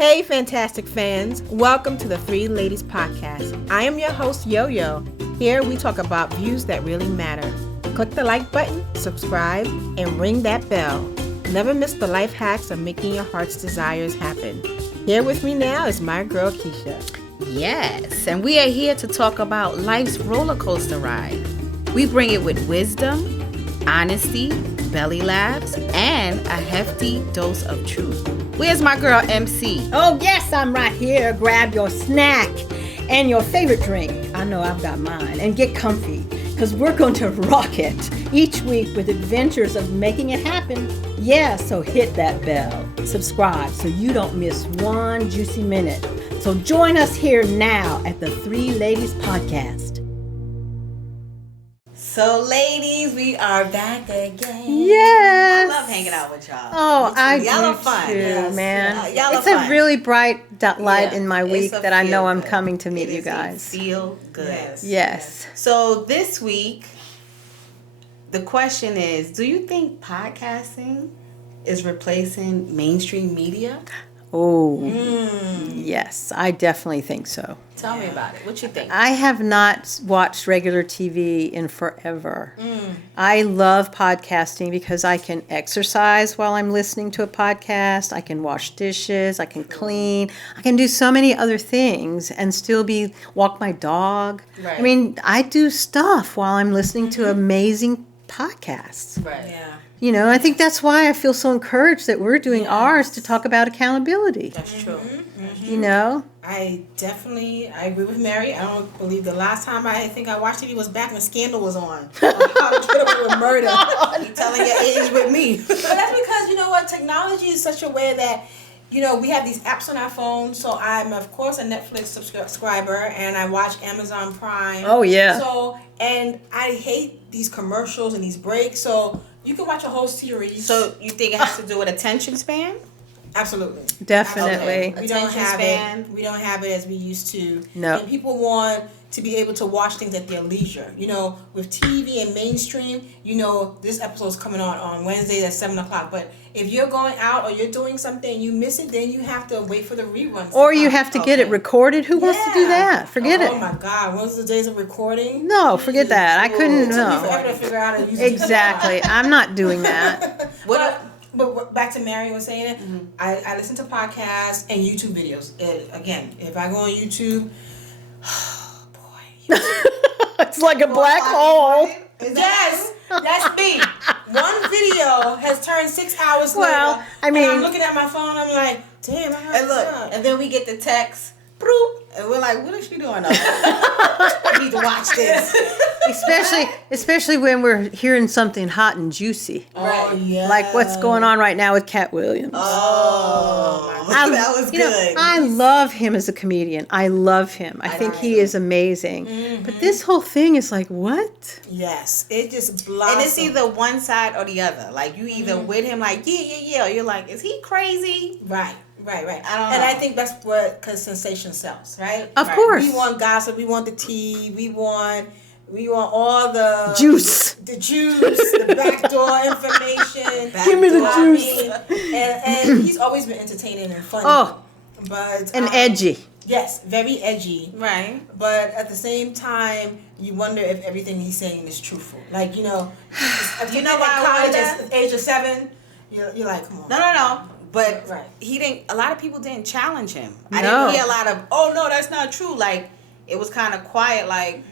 Hey, fantastic fans. Welcome to the Three Ladies Podcast. I am your host, Yo-Yo. Here we talk about views that really matter. Click the like button, subscribe, and ring that bell. Never miss the life hacks of making your heart's desires happen. Here with me now is my girl, Keisha. Yes, and we are here to talk about life's roller coaster ride. We bring it with wisdom, honesty, belly laughs, and a hefty dose of truth. Where's my girl, MC? Oh, yes, I'm right here. Grab your snack and your favorite drink. I know I've got mine. And get comfy, because we're going to rock it each week with adventures of making it happen. Yeah, so hit that bell. Subscribe so you don't miss one juicy minute. So join us here now at the Three Ladies Podcast. So, ladies, we are back again. Yes. I love hanging out with y'all. Oh, I do y'all are fun. too, Yes. man. Y'all it's are a fun. really bright light in my week It's a that I know feel I'm good. coming to meet It you is a guys. Feel good. Yes. So this week, the question is, do you think podcasting is replacing mainstream media? Oh, yes, I definitely think so. Tell me about it. What you think? I have not watched regular TV in forever. I love podcasting because I can exercise while I'm listening to a podcast. I can wash dishes. I can clean. I can do so many other things and still walk my dog. Right. I mean, I do stuff while I'm listening to amazing podcasts. Right. Yeah. You know, I think that's why I feel so encouraged that we're doing ours to talk about accountability. That's true. You know? I agree with Mary. I don't believe the last time I think I watched TV was back when Scandal was on. How to Get Away with Murder. You telling your age with me. But that's because, you know what, technology is such a way that, you know, we have these apps on our phone. So I'm, of course, a Netflix subscriber, and I watch Amazon Prime. Oh, yeah. So, and I hate these commercials and these breaks. So you can watch a whole series. So you think it has to do with attention span? Absolutely. Definitely. We don't Attention have span. it. We don't have it as we used to. No. And people want to be able to watch things at their leisure. You know, with TV and mainstream, you know, this episode's coming on Wednesdays at 7:00. But if you're going out or you're doing something and you miss it, then you have to wait for the reruns. Or you have to get it recorded. Who wants to do that? Forget it. Oh my God, what's the days of recording? No, forget that. I couldn't. It took me No. forever to figure out how to use Exactly. I'm not doing that. But back to Mary was saying it, I listen to podcasts and YouTube videos. Again, if I go on YouTube, oh boy. It's like a black hole. Yes, that's me. One video has turned 6 hours Well, later. I mean- and I'm looking at my phone, I'm like, damn, I heard And look, that. and then we get the text, bloop, and we're like, what is she doing? I need to watch this. Especially when we're hearing something hot and juicy. Oh, yeah. Like what's going on right now with Cat Williams. Oh, that was good. I love him as a comedian. I love him. I think he is amazing. But this whole thing is like, what? Yes, it just blossomed. And it's either one side or the other. Like, you either with him, like, yeah. Or you're like, is he crazy? Right. I don't know. And I think that's what, because sensation sells, right? Of course. We want gossip. We want the tea. We want all the Juice. the backdoor information. Give me the I juice. mean, and he's always been entertaining and funny. Oh, but and edgy. Yes, very edgy. Right. But at the same time, you wonder if everything he's saying is truthful. Like, you know, You know why I college wonder? at the age of 7, you're like, come on. No. But Right. he didn't. A lot of people didn't challenge him. I No. didn't hear a lot of, oh no, that's not true. Like, it was kind of quiet. Like,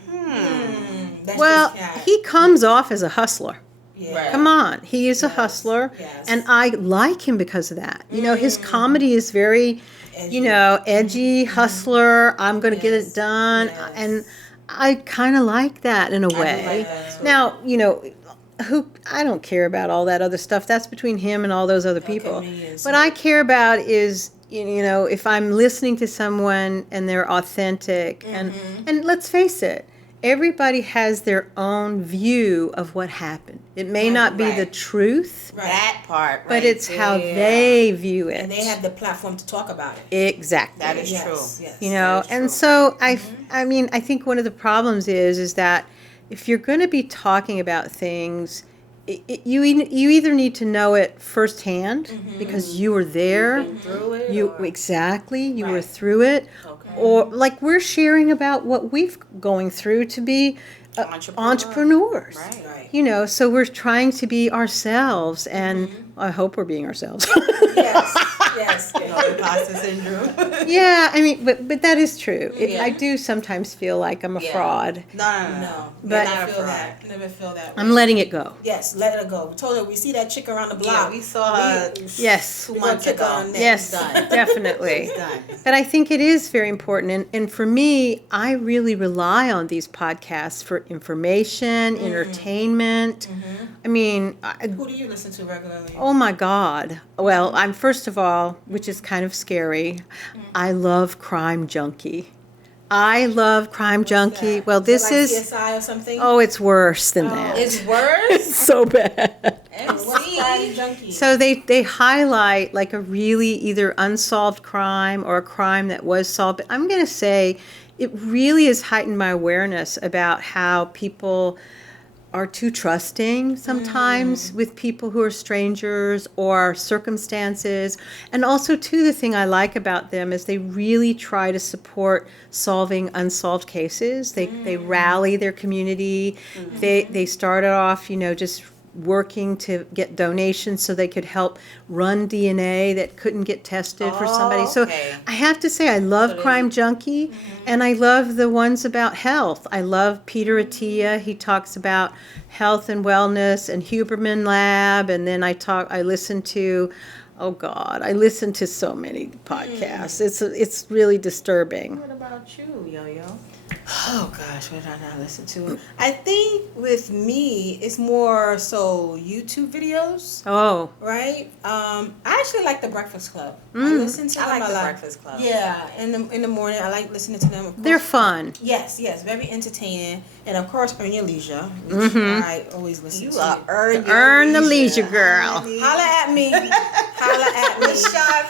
That's Well, just cat. he comes off as a hustler. Yeah. Right. Come on. He is a hustler. Yes. And I like him because of that. You know, his comedy is very, Edgy. edgy, hustler. I'm going to get Yes. it done. Yes. And I kind of like that in a way. like that too. Now, I don't care about all that other stuff. That's between him and all those other people. comedians. What I care about is, if I'm listening to someone and they're authentic, and let's face it, everybody has their own view of what happened. It may not be the Right. truth, that part. but right it's how there. they view it. And they have the platform to talk about it. Exactly. That is Yes, true. yes. And true. so I think one of the problems is that if you're going to be talking about things, you either need to know it firsthand because you were there. Been through it. You or- exactly. You were Right. through it. Okay. Or like we're sharing about what we've going through to be entrepreneurs. Right. You know, so we're trying to be ourselves, and I hope we're being ourselves. Yes. Imposter syndrome. Yeah, I mean, but that is true. Yeah. I do sometimes feel like I'm a Yeah. fraud. No. But- never feel that. Never feel that. I'm letting it go. Yes, let it go. We told her we see that chick around the block. Yeah, we saw her Yes. 2 We're gonna months kick her ago. on the neck. Yes, Done. definitely. It's done. But I think it is very important. And for me, I really rely on these podcasts for information, entertainment. I mean, Who do you listen to regularly? oh my God. Well, I'm first of all, which is kind of scary, I love Crime Junkie. I love Crime Junkie. That? Well, Is it this like is, CSI or something? oh, it's worse than that. It's worse. It's so bad. What's Crime Junkie? So they highlight like a really either unsolved crime or a crime that was solved. But I'm going to say it really has heightened my awareness about how people are too trusting sometimes with people who are strangers or circumstances. And also, too, the thing I like about them is they really try to support solving unsolved cases. They rally their community. They started off, just working to get donations so they could help run DNA that couldn't get tested for somebody. So okay. I have to say I love Crime Junkie, and I love the ones about health. I love Peter Attia. He talks about health and wellness, and Huberman Lab, and then I listen to I listen to so many podcasts. It's really disturbing. What about you, Yo-Yo? Oh gosh, what did I not listen to? I think with me, it's more so YouTube videos, Oh, right? I actually like the Breakfast Club. I listen to them I like a the lot. Breakfast Club. Yeah, in the morning, I like listening to them. Of they're course. fun. Yes, very entertaining, and of course, Earn Your Leisure, which I always listen You to. are Earn the leisure, girl. Holla at me. Holla at me.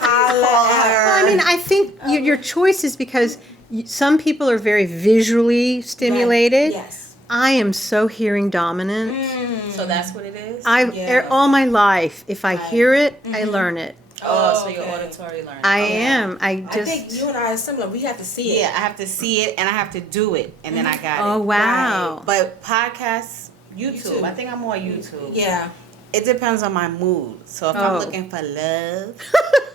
Holla at Well, I mean, I think your choice is because some people are very visually stimulated. Yes. I am so hearing dominant. So that's what it is? Yeah. All my life, if I hear it, I learn it. Oh, so you're okay. auditory learning. I am. I think you and I are similar. We have to see it. Yeah, I have to see it and I have to do it, and then I got Oh, it. wow. But podcasts, YouTube. YouTube. I think I'm more YouTube. Yeah. It depends on my mood. So if I'm Oh. looking for love,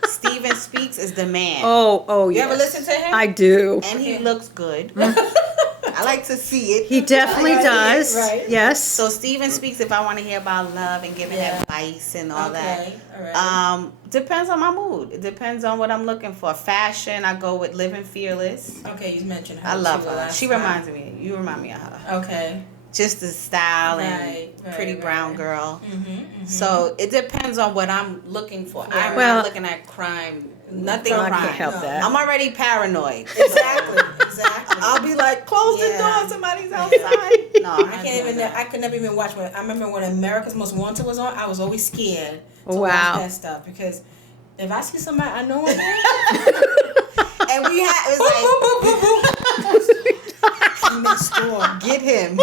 Stephan Speaks is the man. Oh, You yes. ever listen to him? I do. And he looks good. I like to see it. He definitely Right, does. right. Yes. So Stephan Speaks if I want to hear about love and giving Yeah. advice and all Okay. All right. that. Depends on my mood. It depends on what I'm looking for. Fashion, I go with Living Fearless. Okay, you mentioned her. I love too her. last She time. reminds me. You remind me of her. Okay. Just the style Right, and pretty right, brown right. girl. Mm-hmm. So it depends on what I'm looking for. I'm Well- not looking at crime. Nothing I crime. can't help No. that. I'm already paranoid. Exactly. I'll be like, close the Yeah. door. Somebody's outside. No, I can't even. I could never even watch. I remember when America's Most Wanted was on. I was always scared to Wow. watch that stuff because if I see somebody I know in there, And we had it was next door, like, get him.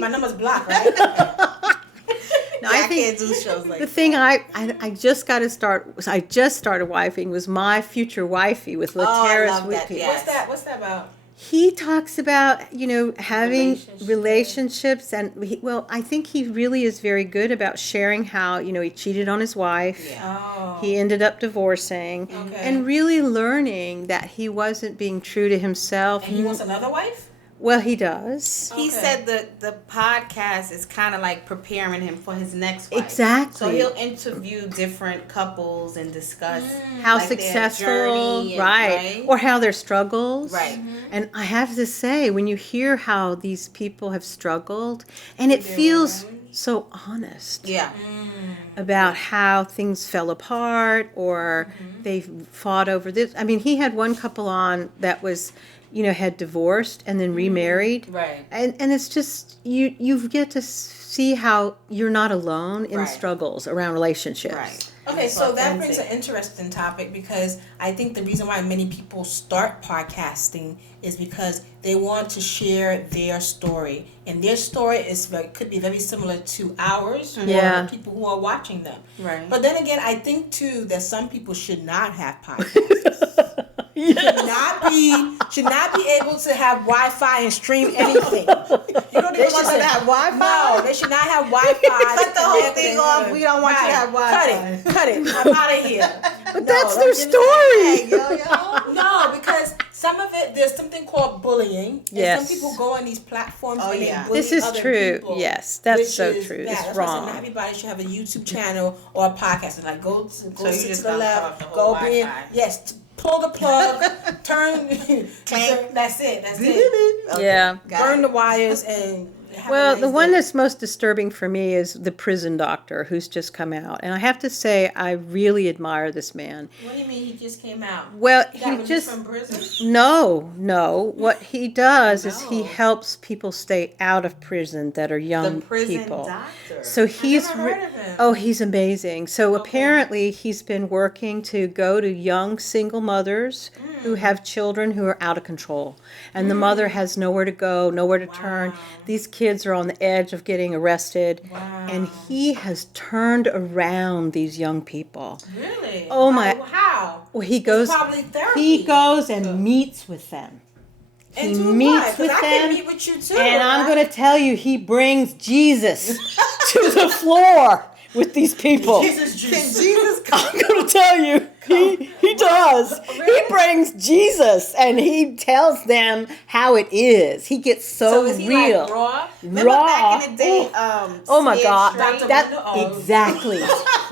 my number's blocked, right? No, I I think can't do shows like the that. thing I just got to start. I just started wifing was my Future Wifey with I Lateris love that, Whitby. yeah. What's that about? He talks about, having Relationships. relationships and, I think he really is very good about sharing how, he cheated on his wife. Yeah. Oh. He ended up divorcing Okay. and really learning that he wasn't being true to himself. And he wants another wife? Well, he does. He Okay. said the podcast is kind of like preparing him for his next wife. Exactly. So he'll interview different couples and discuss How like, their successful, journey and- right. Or how their struggles. Right. And I have to say, when you hear how these people have struggled, and it feels so honest Yeah. about how things fell apart or they fought over this. I mean, he had one couple on that was, had divorced and then remarried. Right. And it's just, you get to see how you're not alone in Right. struggles around relationships. Right. Okay, It's so that brings authentic. an interesting topic because I think the reason why many people start podcasting is because they want to share their story, and their story could be very similar to ours Yeah. or people who are watching them. Right. But then again, I think too that some people should not have podcasts. should not be able to have Wi-Fi and stream anything. You don't even want them to have Wi-Fi? No, they should not have Wi-Fi. Cut the whole thing off. We don't want you to have Wi-Fi. Cut it. I'm out of here. But that's their story. No, because some of it, there's something called bullying. And Yes. some people go on these platforms Oh, and yeah. they bully This is other true. people, Yes, that's which so is true. bad. It's That's why I said wrong. not everybody should have a YouTube channel or a podcast. And like go you sit just to the gotta left, cut off the whole go in. Wi-Fi. Yes, pull the plug, turn. That's it. That's it. Yeah. Burn the wires and. Have Well, a nice the one day. that's most disturbing for me is the prison doctor who's just come out. And I have to say, I really admire this man. What do you mean he just came out? Well, He he got released just. from prison? No. What he does is he No. helps people stay out of prison that are young The prison people. doctor. So he's never heard of him. oh, he's amazing. So apparently he's been working to go to young single mothers who have children who are out of control. And the mother has nowhere to go, nowhere to turn. These kids are on the edge of getting arrested. And he has turned around these young people. Really? Oh, my- How? Well, he goes Probably therapy. he goes and meets with them. And He do meets what? 'Cause with I can them, meet with you too. And I'm going to tell you, he brings Jesus to the floor with these people. Jesus juice. Jesus I'm going to tell you, he does. He brings Jesus and he tells them how it is. He gets so is he real. like raw? Remember back in the day, Ooh. Oh my Scared God. Straight? That, Brenda? Oh. exactly.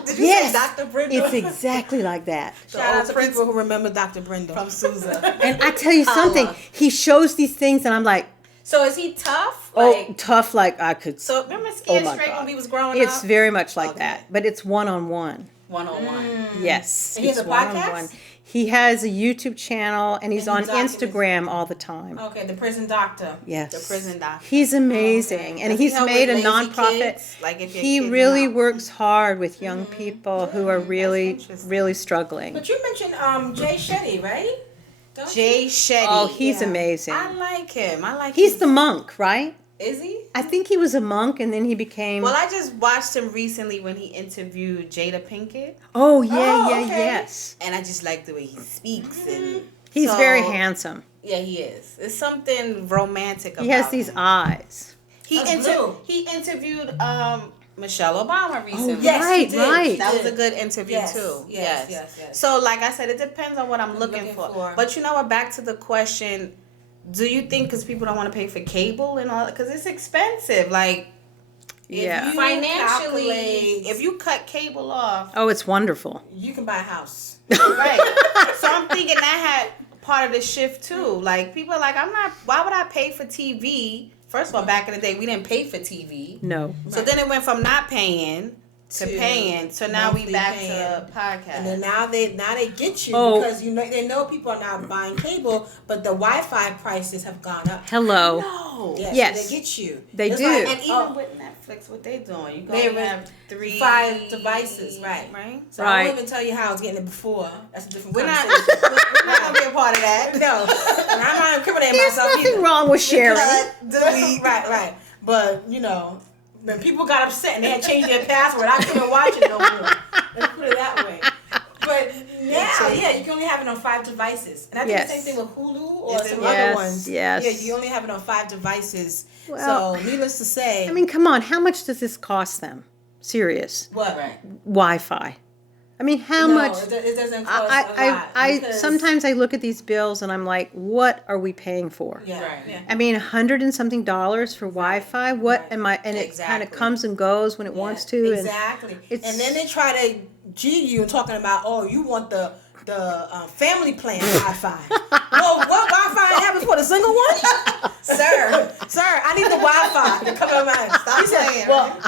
Did you Yes. say Dr. Brenda? It's exactly like that. Shout out to people who remember Dr. Brenda. From Susan. And I tell you something, he shows these things and I'm like, So is he tough? oh, tough like I could. So remember Scared my Straight God. when we was growing It's up? very much like Okay. that, but it's one-on-one. One-on-one. Yes. And he has it's a podcast? one-on-one. He has a YouTube channel and he's And on he documents- Instagram all the time. Okay, the prison doctor. Yes. The prison doctor. He's amazing. And Does he he's help made a with lazy nonprofit. kids? Like if your He kids are really not- works hard with young people who are really, interesting. really struggling. But you mentioned Jay Shetty, right? Don't Jay you? Shetty. Oh, he's Yeah. amazing. I like him. I like He's his- the monk, right? Is he? I think he was a monk and then he became. Well, I just watched him recently when he interviewed Jada Pinkett, Oh, yeah, Oh, yeah, okay. yes. and I just like the way he speaks and He's so- very handsome. Yeah, he is. There's something romantic about He has these him. eyes. He That's blue. he interviewed Michelle Obama recently. yes, he right, did. right. That was a good interview Yes, too. yes. So, like I said, it depends on what I'm looking for. But you know what? Back to the question: do you think because people don't want to pay for cable and all, because it's expensive? Like, Yeah. if you financially, calculate- if you cut cable off, Oh, it's wonderful. You can buy a house. right? So I'm thinking that had part of the shift too. Like people are like, why would I pay for TV? First of all, back in the day, we didn't pay for TV. No. So then it went from not paying to To paying. So now we monthly back paying. to podcast. And then now they get you Oh. because they know people are not buying cable, but the Wi-Fi prices have gone up. Hello. no. Yeah, Yes. so they get you. They It's do. like- And even oh, with Netflix, what they doing? You They gonna re- have 5 devices, right? Right. so I Right. won't even tell you how I was getting it before. That's a different We're not. conversation. We're not gonna be a part of that. No, and I'm not incriminating There's myself nothing either. wrong with sharing. Right. But when people got upset and they had changed their password, I couldn't watch it no more. Let's put it that way. But now, you can only have it on 5 devices, and I think Yes. the same thing with Hulu or Is it? some Yes, other ones. yes. Yeah, you only have it on 5 devices. Well, so, needless to say, I mean, come on. How much does this cost them? Serious. what? Right. Wi-Fi. I mean, how No, much? it doesn't cost a lot. I because- sometimes I look at these bills and I'm like, what are we paying for? Yeah. Right. Yeah. I mean, $100 and something for Wi-Fi. What Right. am I? And it kind of Exactly. comes and goes when it wants to. Exactly. it's- And then they try to G you and talking about, oh, you want the family plan Wi-Fi. Well, what Wi-Fi I have before the single one? sir, I need the Wi-Fi to come in my. Stop He said, playing, well, right?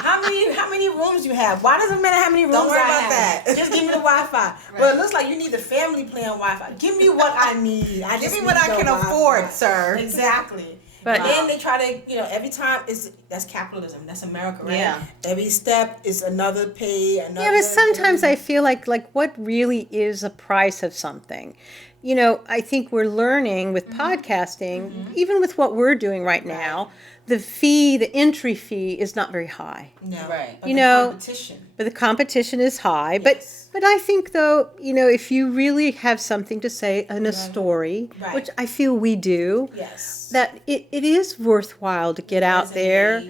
how many rooms you have? Why does it matter how many rooms Don't worry I about have? that. Just give me the Wi-Fi. Well, it looks like you need the family plan Wi-Fi. Give me what I need. Give me what I can afford, sir. Exactly. But then they try to, every time that's capitalism. That's America, right? Yeah. Every step is another pay, another. yeah, but sometimes I feel like what really is a price of something. I think we're learning with podcasting, even with what we're doing right now, the entry fee is not very high. No. Right. But You the know, competition. But the competition is high. Yes. But I think, though, if you really have something to say in a story, Right. which I feel we do, Yes. that it is worthwhile to get out there,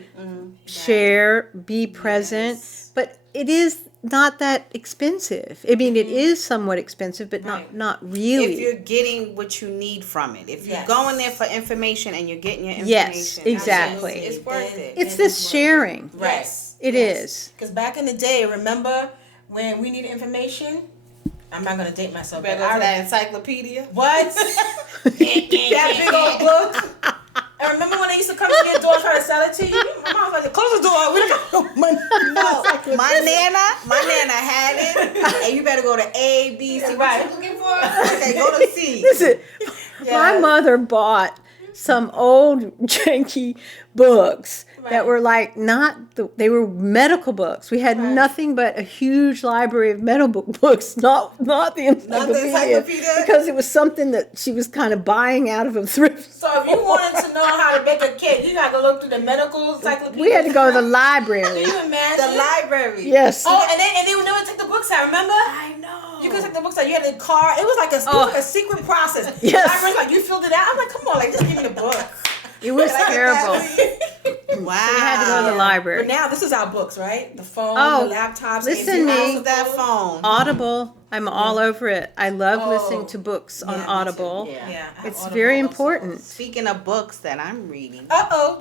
share, be present. But it is not that expensive. I mean, it is somewhat expensive, but not really. If you're getting what you need from it. If you're going there for information and you're getting your information. Yes, exactly. It's worth it. It's this sharing. Right. It is. Because back in the day, remember when we needed information? I'm not going to date myself. Better but go I to that encyclopedia. What? That big old book. I remember when they used to come to your door try to sell it to you. My mom was like, "Close the door. We don't got no money." No, my nana had it, and you better go to A, B, C. What you looking for? Okay, go to C. Listen, my mother bought some old Junkie books that were like they were medical books. We had nothing but a huge library of medical books, not the encyclopedia, because it was something that she was kind of buying out of a thrift. So if you wanted to know how to bake a cake, you had to look through the medical encyclopedia. We had to go to the library. Can you imagine? The library. Yes. Oh, and they would never take the books out. Remember? I know. You could take the books out. You had a car. It was like a secret process. Yes. I remember, like, you filled it out. I'm like, come on, like, just give me the book. It was terrible. Wow. We had to go to the library. But now this is our books, right? The phone, the laptops. listen How's that phone? Audible. I'm all over it. I love listening to books on Audible. Yeah. It's very important. Speaking of books that I'm reading.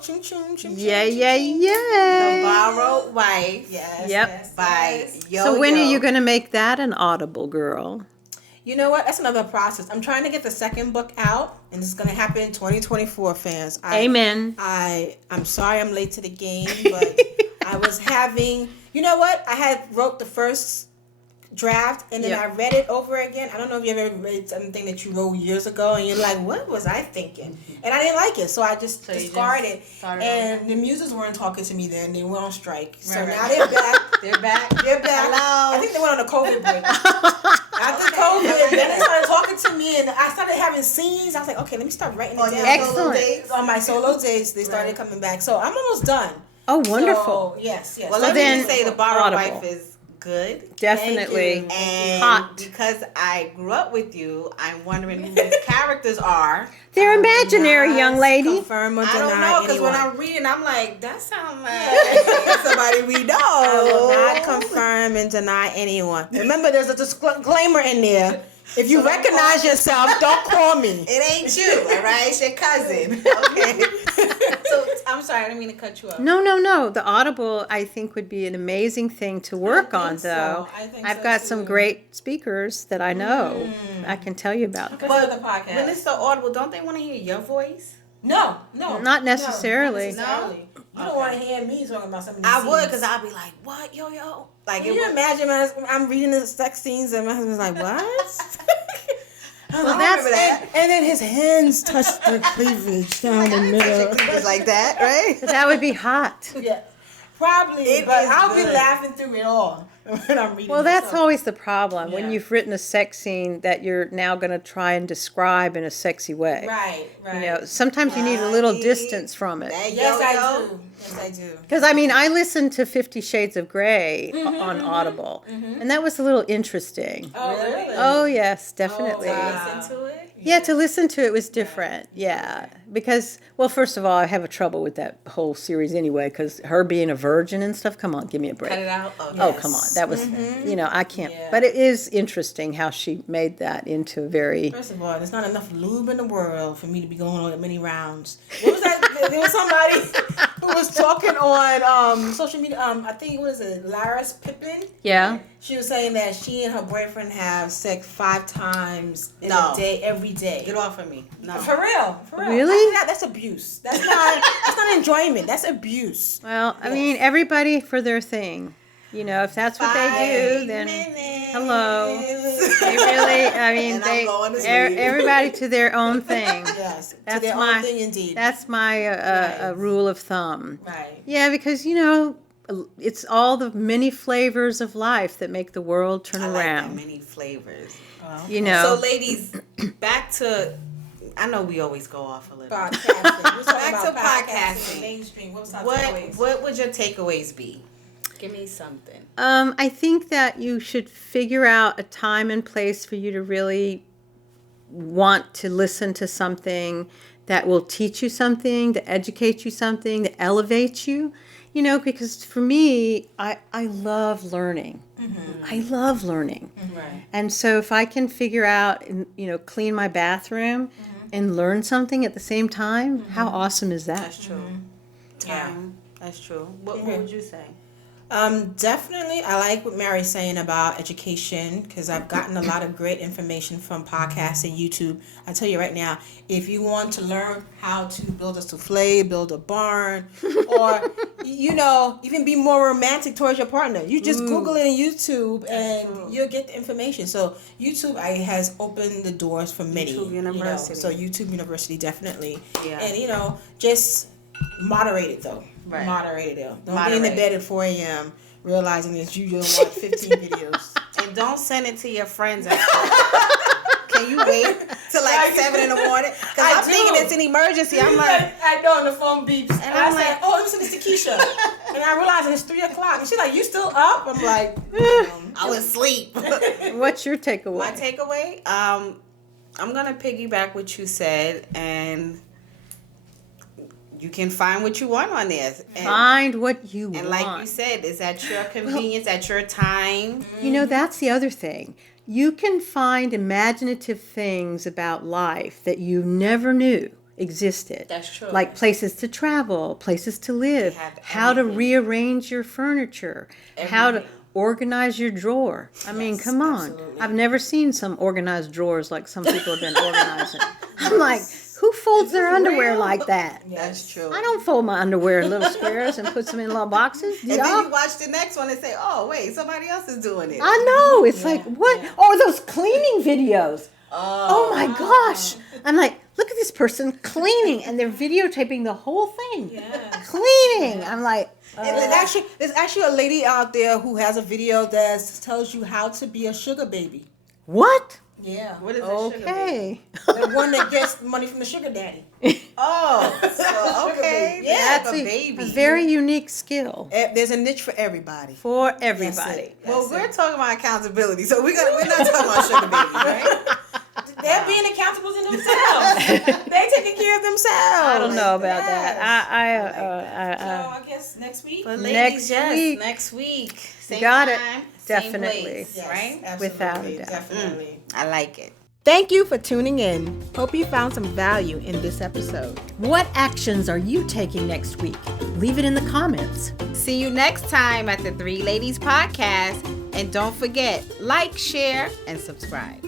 Ching ching ching. Yeah. The Borrowed Wife. Yes. Yep. Yes, By Yo. So when are you going to make that an Audible, girl? You know what? That's another process. I'm trying to get the second book out, and it's going to happen in 2024, fans. Amen. I'm sorry I'm late to the game, but I was having... You know what? I wrote the first draft, and then I read it over again. I don't know if you ever read something that you wrote years ago, and you're like, what was I thinking? And I didn't like it, so I just discarded it. And the muses weren't talking to me then. They went on strike. So now they're back. They're back. They're back. Hello. I think they went on a COVID break. After COVID, then they started talking to me, and I started having scenes. I was like, okay, let me start writing it down. Excellent. On my solo days, they started coming back. So I'm almost done. Oh, wonderful. So, yes. Well, let me just say the Borrowed Wife is good. Definitely. And hot. because I grew up with you, I'm wondering who these characters are. They're imaginary, young lady. Confirm or deny I don't know, because when anyone. I'm reading, I'm like, that sounds like somebody we know. I will not confirm and deny anyone. Remember, there's a disclaimer in there. If you recognize yourself, don't call me. It ain't you, all right? It's your cousin. Okay. So, I'm sorry, I didn't mean to cut you off. No. The Audible, I think, would be an amazing thing to work on, though. I think I've so, got too. some great speakers that I know. I can tell you about. But But when it's so audible, don't they want to hear your voice? No. Not necessarily. You don't want to hear me talking about something. I would, because I'd be like, what, yo? Like, Can you imagine I'm reading the sex scenes and my husband's like, what? Well, that's that. And then his hands touch the cleavage down the middle. It's like that, right? that would be hot. Yeah, probably. It but is I'll be good. laughing through it all when I'm reading. Well, that's so. always the problem when Yeah. you've written a sex scene that you're now going to try and describe in a sexy way. Right. You know, sometimes you need a little distance from it. Yes, I do. Yes, I do. Because, I mean, I listened to 50 Shades of Grey on Audible, and that was a little interesting. Oh, really? Oh, yes, definitely. Listen to it. Yeah, to listen to it was different. Yeah, because, well, first of all, I have a trouble with that whole series anyway, because her being a virgin and stuff, come on, give me a break. Cut it out. Okay. Oh, come on. That was, you know, I can't. Yeah. But it is interesting how she made that into a very... First of all, there's not enough lube in the world for me to be going on that many rounds. What was that? There was somebody who was talking on social media. I think, what is it, Laris Pippin? Yeah. She was saying that she and her boyfriend have sex 5 times in a day, every day. Get off of me. No. For real. Really? I think that's abuse. That's not enjoyment. That's abuse. Well, I mean, everybody for their thing. You know, if that's what they do, then hello. Minutes. They really, I mean, And I'm going to sleep. everybody to their own thing. Yes, That's to their my own thing indeed. That's my Right. rule of thumb. Right. Yeah, because you know, it's all the many flavors of life that make the world turn I like that around. many flavors. You know, So, ladies, back to. I know we always go off a little. Podcasting. We're talking Back to about podcasting. mainstream. What's our What takeaways? What would your takeaways be? Give me something. I think that you should figure out a time and place for you to really want to listen to something that will teach you something, to educate you something, to elevate you. You know, because for me, I love learning. I love learning. Right. And so if I can figure out, and, you know, clean my bathroom and learn something at the same time, how awesome is that? That's true. Yeah. That's true. What would you say? Definitely, I like what Mary's saying about education because I've gotten a lot of great information from podcasts and YouTube. I tell you right now, if you want to learn how to build a souffle, build a barn, or you know, even be more romantic towards your partner, you just Google it on YouTube and you'll get the information. So YouTube has opened the doors for many. YouTube University. So YouTube University definitely. Yeah. And you know, just moderate it though. Right. Moderate it though. Don't be in the Moderate. bed at 4 a.m. realizing that you just watch 15 videos. And don't send it to your friends. Can you wait till like 7 in the morning? Because I'm thinking it's an emergency. I'm like, I know, and the phone beeps. And I'm I'm like, like, oh, listen, it's Keisha. And I realize it's 3 o'clock. And she's like, you still up? I'm like, I was asleep. What's your takeaway? My takeaway, I'm gonna piggyback what you said, and you can find what you want on there. Find what you And want. like you said, it's at your convenience, at your time. You know, that's the other thing. You can find imaginative things about life that you never knew existed. That's true. Like places to travel, places to live, They have how to everything. rearrange your furniture, how to Everything. organize your drawer. I mean, come on. absolutely. I've never seen some organized drawers like some people have been organizing. I'm like, who folds their underwear like that? That's true. I don't fold my underwear in little squares and put them in little boxes. Do And then y'all? you watch the next one and say, oh, wait, somebody else is doing it. I know. It's like, what? Or those cleaning videos. Oh my gosh. I'm like, look at this person cleaning and they're videotaping the whole thing. Yeah. Cleaning. I'm like, And there's actually a lady out there who has a video that tells you how to be a sugar baby. what? Yeah. What is that sugar baby? Okay. The one that gets money from the sugar daddy. Oh, so, okay. Yeah, That's a baby. a very unique skill There's a niche for everybody. for That's everybody. it. Well, we're talking about accountability, so we're not talking about sugar babies, right? They're being accountable to themselves. They're taking care of themselves. I don't know about Yes. that. So I guess next week. But Next ladies, yes, week. next week. Same Got it. time, Definitely. Same place, Yes, right? absolutely, Without a doubt. Definitely. I like it. Thank you for tuning in. Hope you found some value in this episode. What actions are you taking next week? Leave it in the comments. See you next time at the Three Ladies Podcast. And don't forget, like, share, and subscribe.